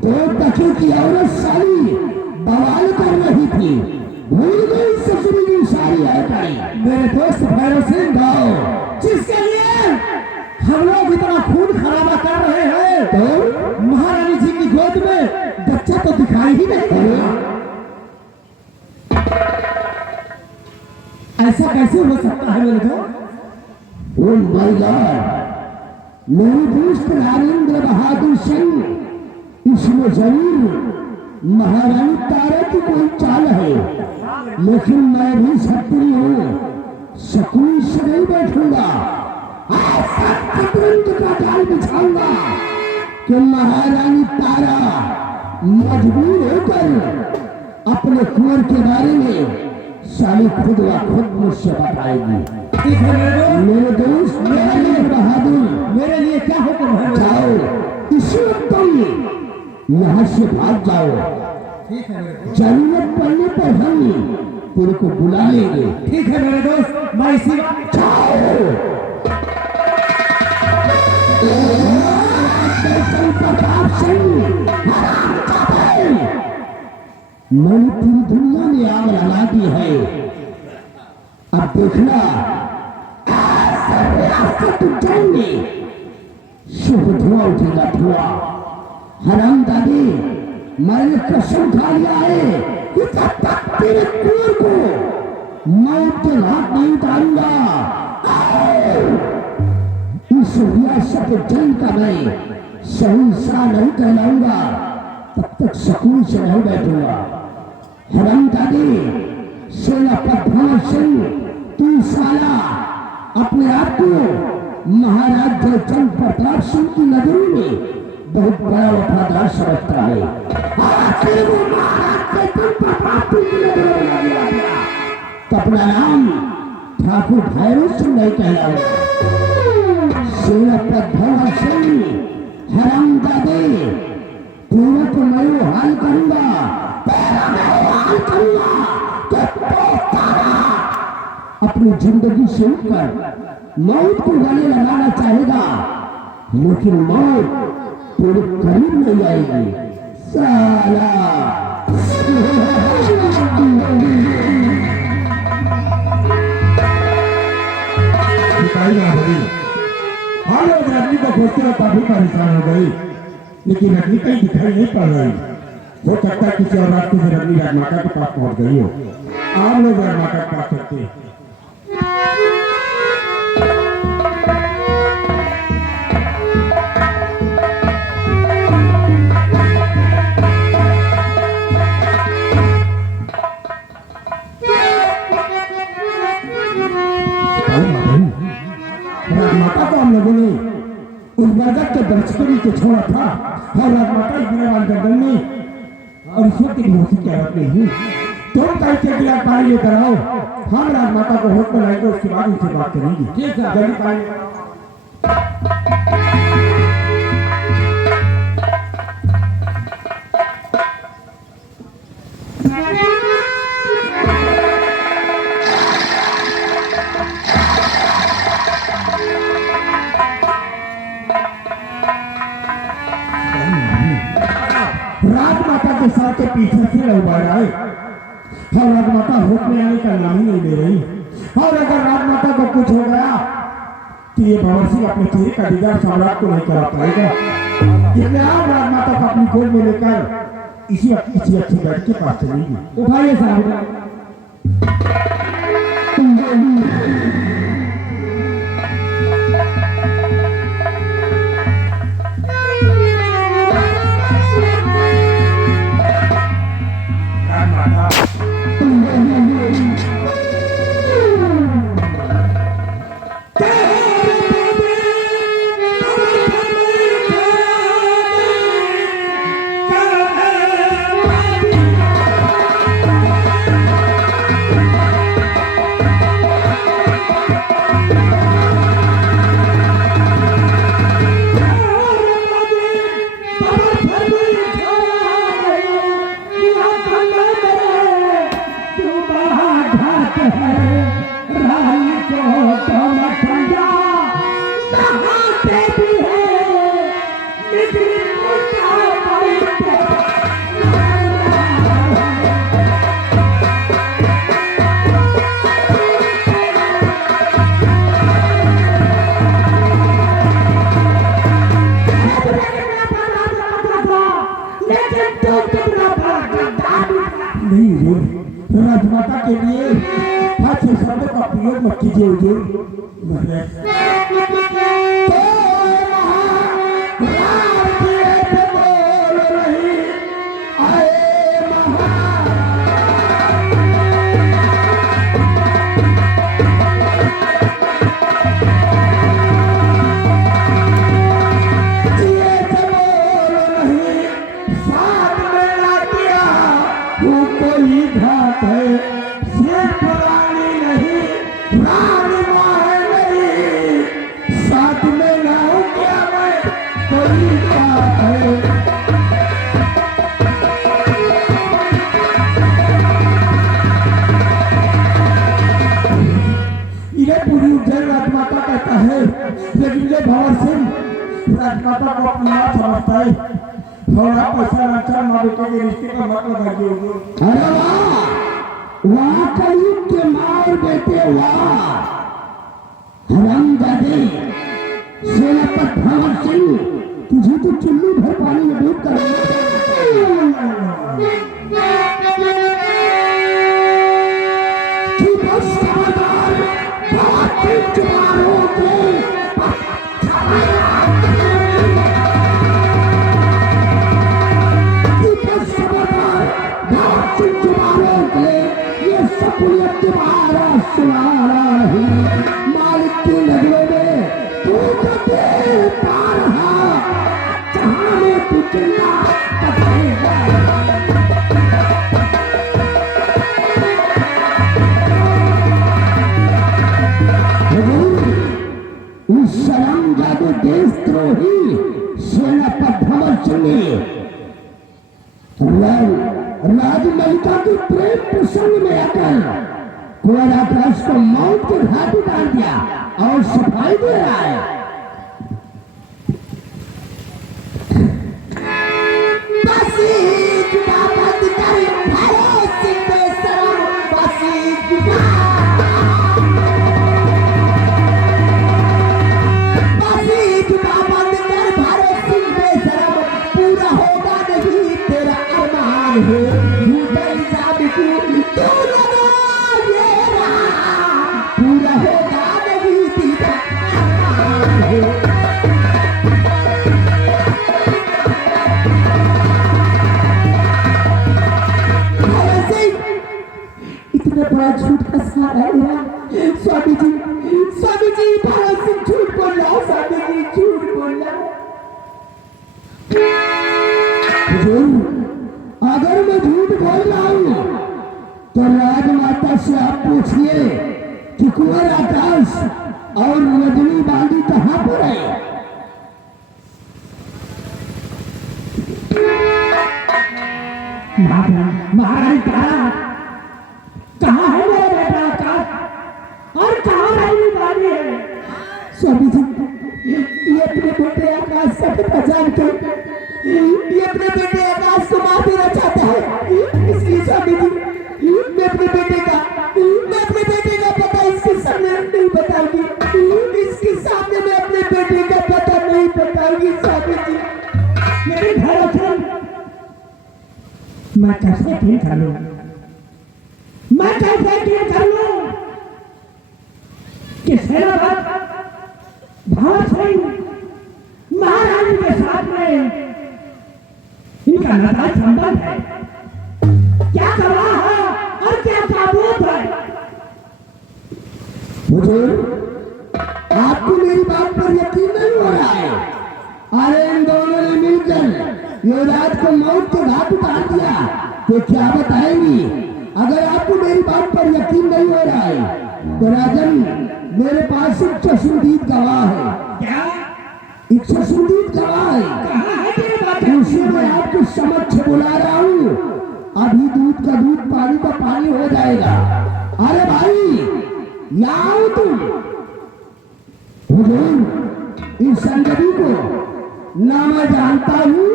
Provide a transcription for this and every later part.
तो तकी की औरत साली बवाल कर रही थी, भूल गई ससुरी की सारी है। मेरे दोस्त भैरव सिंह गाओ, जिसके लिए हम लोग इतना खून खराबा कर रहे हैं, तो महारानी जी की गोद में बच्चा तो दिखाई ही नहीं पड़ा। ऐसा कैसे हो सकता है मेरे दोस्त? ओ माय गॉड, मेरे दोस्त राजेंद्र बहादुर सिंह, इसमें जरूर महारानी तारा की कोई चाल है, लेकिन मैं भी सत्री हूँ, सुकून से नहीं बैठूंगा। ऐसा शतरंज का जाल बिछाऊंगा कि महारानी तारा मजबूर होकर अपने कुंवर के बारे में साली खुद व खुद मुझसे बताएगी। मेरे दोस्त राजेंद्र बहादुर, मेरे लिए क्या हुक्म है? जाओ, इसी वक्त यहाँ से भाग जाओ। जरूरत पड़ने पर हम तेरे को बुला लेंगे। ठीक है मेरे दोस्त, मैं इसी जाओ। प्रताप सिंह, मैंने पूरी दुनिया में आग लगा दी है, अब देखना जाएंगे, शुभ धुआं उठेगा, धुआं। हराम दादी, मैंने कसम खा लिया है कि जब तक तेरे कुंवर को मैं तो हाथ नहीं डालूंगा, इस रियासत जंग का मैं शहंशाह नहीं कहलाऊंगा, तब तक सुकून से नहीं बैठूंगा। हराम दादी, सेनापति भगत सिंह, तू साला अपने आप को महाराज जयचंद प्रताप सिंह की नजरों में बहुत बड़ा वफादार समझता है। आखिर वो महाराज जयचंद प्रताप सिंह की नजरों में आ गया तो अपना नाम ठाकुर भैरव सिंह नहीं कहलाएगा। सेनापति भगत सिंह, हरामजादे, पूरे को मैं वो हाल करूंगा, तेरा मैं वो हाल करूंगा कि तो तारा अपनी जिंदगी से उठकर मौत को गले लगाना चाहेगा, लेकिन मौत तेरे करीब नहीं आएगी साला। हम लोग रजनी को खोजते हुए काफी परेशान हो गई, लेकिन रजनी कहीं दिखाई नहीं पड़ रही। हो सकता है किसी और रास्ते से रजनी राजमाता के पास पहुंच गई हो। आप लोग राजमाता के पास चलते हैं। राजमाता को हम लोगों ने उस बरगद के वृक्ष के नीचे छोड़ा था, और राजमाता इतने वाले जंगल में और इस वक्त बेहोशी की हालत में ही। तुम कैसे गिलास पानी लेकर आओ, हम राजमाता को होश में लाएंगे, उसके बाद उनसे बात करेंगे। ठीक है, जल्दी पानी। राजमाता के साथ पीछे से लौट आए, और राजमाता होश में आने का नाम ही नहीं ले रही। और अगर राजमाता को कुछ हो गया तो ये भंवर अपने चेहरे का दीदार सम्राट को नहीं करा पाएगा। इसलिए आप राजमाता को अपनी गोद में लेकर इसी अच्छी बेड के पास चलेंगे। उठाइए साहब। है रानी को तो मत समझा नहाते भी है निकली मुझा नहीं रे राजमाता के लिए अच्छे शब्द का प्रयोग मत कीजिए कोई घाट है सिर्फ रानी नहीं रानी माँ नहीं साथ में ना हो क्या मैं कोई घाट है इन्हें पूरी उज्जैन राजमाता कहता है लेकिन ये भंवर सिंह राजमाता को अपनी माँ समझता है थोड़ा पैसा रखा माँ बेटे के रिश्ते का मतलब है। अरे वाह कलयुग के माँ और बेटे वाह हरामजादे सेनापति भंवर सिंह तुझे तो चुल्लू भर पानी में डूब कर बस खबरदार तुम्हारा सुनारा नहीं मालिक की नजरों में तू कभी पा रहा जहां में तू चिल्ला उस शर्म जादू देशद्रोही सेनापति भंवर सिंह राजमलिका की प्रेम प्रसंग में आकर कुंवर आकाश को मौत के घाट उतार दिया और सफाई दे रहा है। पूरा होगा नहीं तेरा अरमान पूरा होगा नहीं तेरा इतना बड़ा झूठ का सहारा है स्वामी जी भगत सिंह झूठ बोल रहा स्वामी जी झूठ बोल रहा। अगर मैं झूठ बोल रहा हूं तो राजमाता से आप पूछिए कि कुंवर आकाश और रजनी बांधी कहां पर है। महारानी कहाँ है मेरा बेटा आकाश और कहाँ रजनी बांधी है। स्वामी जी ये अपने बेटे आकाश से पहचान के ये अपने बेटे आकाश को मार देना चाहता है। इसलिए स्वामी जी मैं अपने बेटे का पता इसके सामने नहीं बताऊंगी। इसके सामने मैं अपने बेटे का पता नहीं बताऊंगी। स्वामी जी मेरे घर मैं कैसे ठीक कर लूं कि सेनापति भंवर सिंह महारानी के साथ में इनका नाता संबंध है। क्या गवाह है और क्या सबूत है। मुझे आपको मेरी बात पर यकीन नहीं हो रहा है। अरे इन दोनों ने मिलकर युवराज को मौत के घाट उतार दिया तो क्या बताएंगी। अगर आपको मेरी बात पर यकीन नहीं हो रहा है तो राजन मेरे पास एक चश्मदीद गवाह है। क्या एक चश्मदीद गवाह है उसे मैं आपके समक्ष बुला रहा हूँ। अभी दूध का दूध पानी का पानी हो जाएगा। अरे भाई यहाँ तुम हुजूर इस संगति को ना मैं जानता हूँ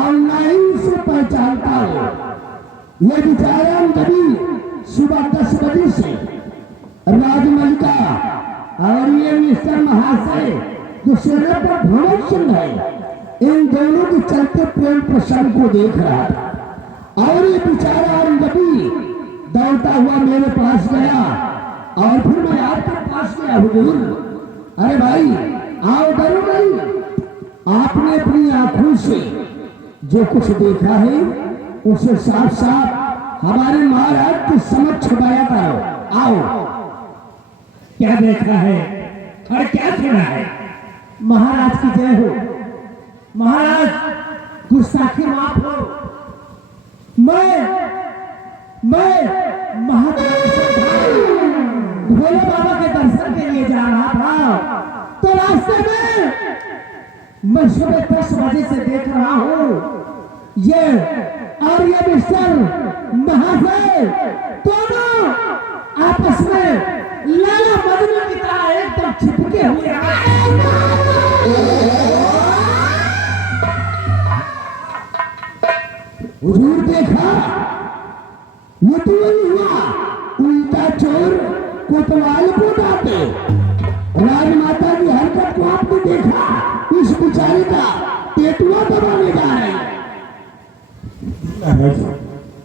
और ना ही इसे पहचानता हूँ। ये बेचारा कभी सुबह 10 बजे से राजमलिका और ये मिस्टर महाशय जो सिरे पर भ्रमण सिंह है, इन दोनों के चलते प्रेम प्रसंग को देख रहा था और ये बेचारा कभी दौड़ता हुआ मेरे पास गया और फिर मैं आपके पास गया हुजूर। अरे भाई आओ, डरो नहीं। आपने अपनी आंखों से जो कुछ देखा है उसे साफ साफ हमारे महाराज के समक्ष बयां करो। आओ, क्या देखा है और क्या सुना है? महाराज की जय हो। महाराज गुस्ताखी माफ हो। मैं महादेव भोले बाबा के दर्शन के लिए जा रहा था, तो रास्ते में मैं सुबह 10 बजे से देख रहा हूँ ये और ये मिस्टर महाशय दोनों आपस में लाला मजनू की तरह एकदम चिपके हुए हुजूर देखा ये तो नहीं हुआ, उल्टा चोर कोतवाल को डांटे। राजमाता की हरकत को आपने देखा, इस बेचारे का पेटुआ दबाने जा रहे हैं।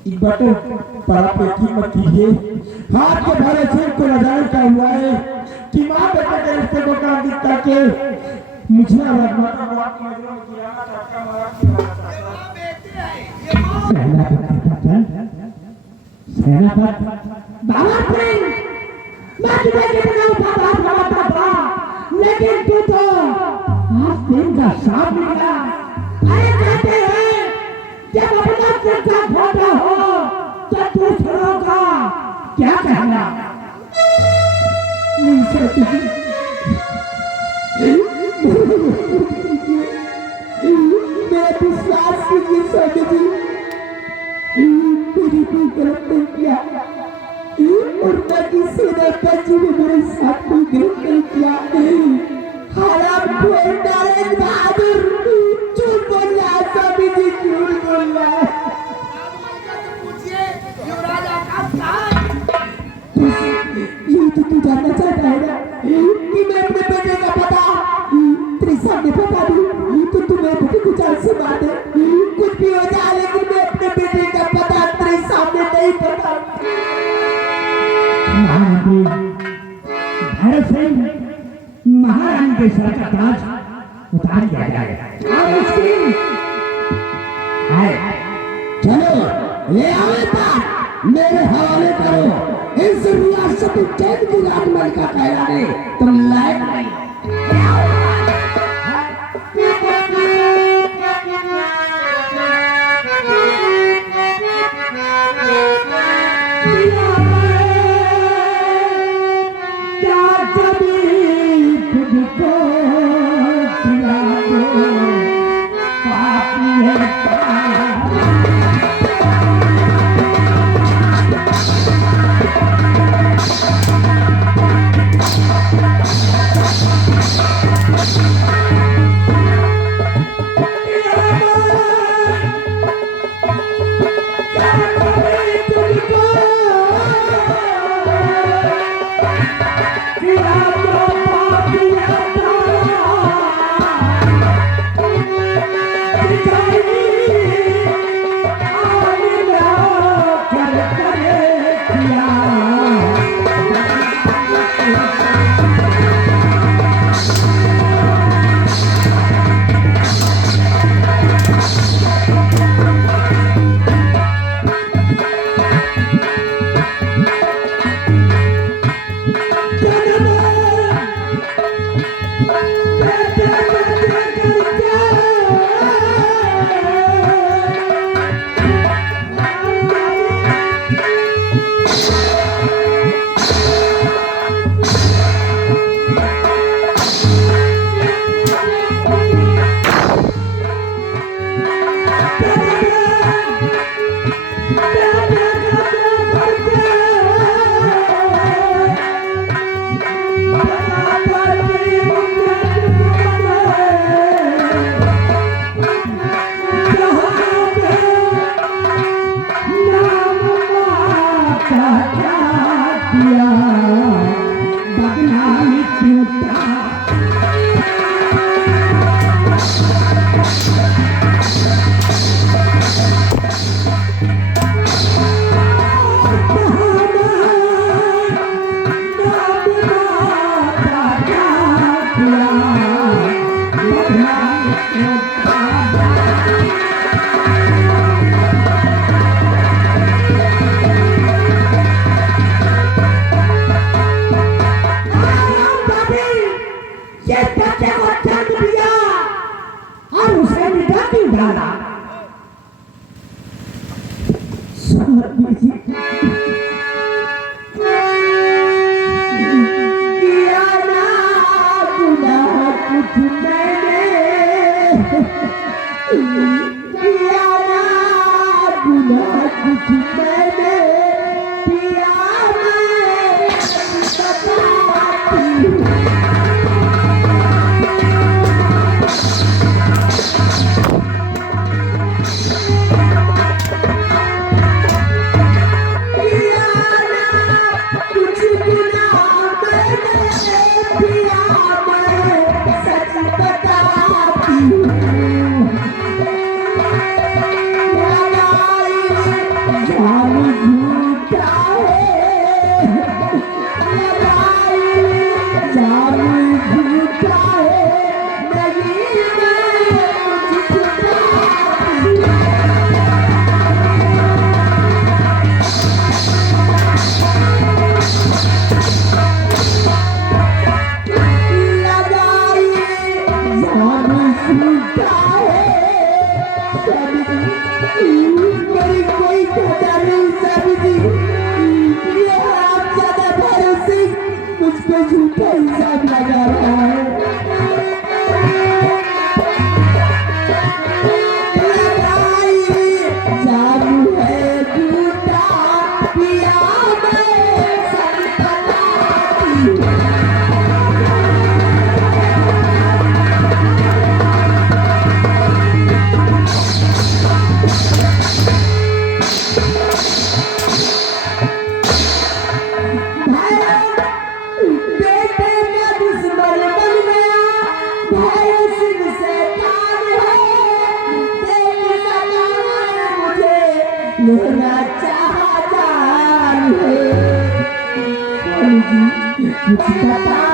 इस बातों पर आप यकीन मत कीजिए। हाथ के भरे सिर को नजर क्या हुआ है कि माँ बेटे के रिश्ते को काम दिखता के मुझे राजमाता को आपकी नजरों में गिराना चाहता, मारा बाबा प्रेम, मैं तुम्हें कितना उपहार लगाता था, लेकिन तू तो आज दिन का सांप निकला। अरे कहते हैं जब अपना चर्चा खोटा हो तो दूसरों का क्या कहना। मैं विश्वास कीजिए स्वामी जी, मेरी कोई गलत नहीं किया और न किसी ने कभी भी मेरे साथ कोई गलत नहीं किया। हालात कोई नरेंद्र बहादुर झूठ बोल रहा है, स्वामी जी झूठ बोल रहा है। ये तो तू जानना चाहता है ना कि मैं अपने बेटे का पता तेरे सामने बता दूं तो तू मेरे बेटे को जान से मार दे। कुछ भी हो जाए लेकिन मैं अपने बेटे का पता तेरे सामने नहीं बता। भरत सिंह महारानी के सर का ताज उतार दिया जाएगा। चलो ले आओ, मेरे हवाले करो। इस रियासत चैन की राजमलिका कहलाने तुम लायक नहीं। किया ना गुनाह कुछ मैंने किया मैं बताती हूँ। किया ना कुछ गुनाह मैंने किया मैं सच बताती हूँ। जान झूठा है, जान झूठा है, नहीं मैं कुछ छुपाती हूँ। मुझको झूठा हिसाब लगा रहा है। जादू है झूठा पिया मैं सच बताती हूँ। बेटे का दुश्मन बन गया, भाई सिंह शैतान है, देख सताए मुझे, लेना चाहा जान है। स्वामी जी कुछ बता